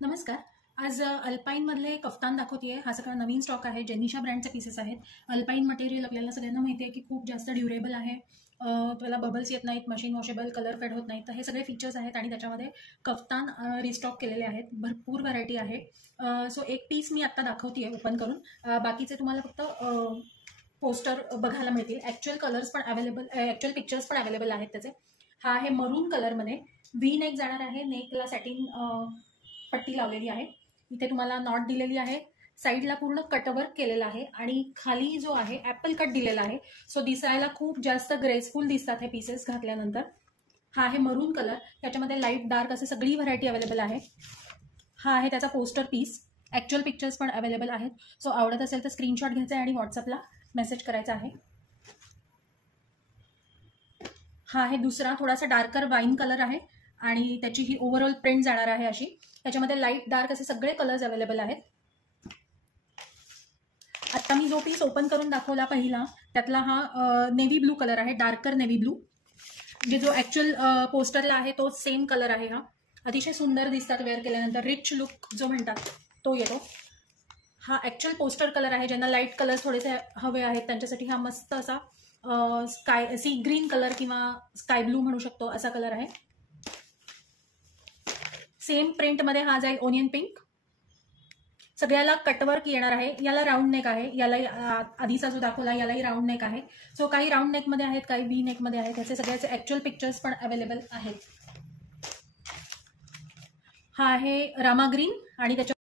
नमस्कार. आज अल्पाईनमधले कफ्तान दाखवते आहे. हा सगळा नवीन स्टॉक आहे. जेनिशा ब्रँडचे पीसेस आहेत. अल्पाईन मटेरियल आपल्याला सगळ्यांना माहिती आहे की खूप जास्त ड्युरेबल आहे. त्याला बबल्स येत नाहीत, मशीन वॉशेबल, कलर फेड होत नाहीत. तर हे सगळे फीचर्स आहेत आणि त्याच्यामध्ये कफ्तान रिस्टॉक केलेले आहेत. भरपूर व्हरायटी आहे. सो एक पीस मी आत्ता दाखवते आहे ओपन करून. बाकीचे तुम्हाला फक्त पोस्टर बघायला मिळतील. ॲक्च्युअल कलर्स पण अवेलेबल, ॲक्च्युअल पिक्चर्स पण अवेलेबल आहेत त्याचे. हा आहे मरून कलरमध्ये. व्ही नेक जाणार आहे. नेकला सॅटिन पट्टी लावलेली आहे. इथे तुम्हाला नॉट दिलेली आहे. साईडला पूर्ण कटवर्क केलेला आहे आणि खाली जो आहे ॲपल कट दिलेला आहे. सो दिसायला खूप जास्त ग्रेसफुल दिसतात हे पीसेस घातल्यानंतर. हा आहे मरून कलर. त्याच्यामध्ये लाईट डार्क असे सगळी व्हरायटी अवेलेबल आहे. हा आहे त्याचा पोस्टर पीस. ॲक्च्युअल पिक्चर्स पण अवेलेबल आहेत. सो आवडत असेल तर स्क्रीनशॉट घ्यायचा आहे आणि व्हॉट्सअपला मेसेज करायचा आहे. हा आहे दुसरा, थोडासा डार्कर वाईन कलर आहे आणि त्याची ही ओव्हरऑल प्रिंट जाणार आहे अशी. त्याच्यामध्ये लाईट डार्क असे सगळे कलर्स अवेलेबल आहेत. आता मी जो पीस ओपन करून दाखवला पहिला, त्यातला हा नेव्ही ब्लू कलर आहे. डार्कर नेव्ही ब्लू, म्हणजे जो ॲक्च्युअल पोस्टरला आहे तो सेम कलर आहे. हा अतिशय सुंदर दिसतात वेअर केल्यानंतर. रिच लुक जो म्हणतात तो येतो. हा ॲक्च्युअल पोस्टर कलर आहे. ज्यांना लाईट कलर्स थोडेसे हवे आहेत त्यांच्यासाठी हा मस्त असा स्काय सी ग्रीन कलर किंवा स्काय ब्लू म्हणू शकतो असा कलर आहे. सेम प्रिंटमध्ये हा जाईल ओनियन पिंक. सगळ्याला कटवर्क येणार आहे. याला राऊंड नेक आहे. यालाही आधीचा जो दाखवला यालाही राऊंड नेक आहे. सो काही राऊंड नेकमध्ये आहेत, काही व्ही नेकमध्ये आहेत. त्याचे सगळ्याचे ॲक्च्युअल पिक्चर्स पण अवेलेबल आहेत. हा आहे रामा ग्रीन आणि त्याच्या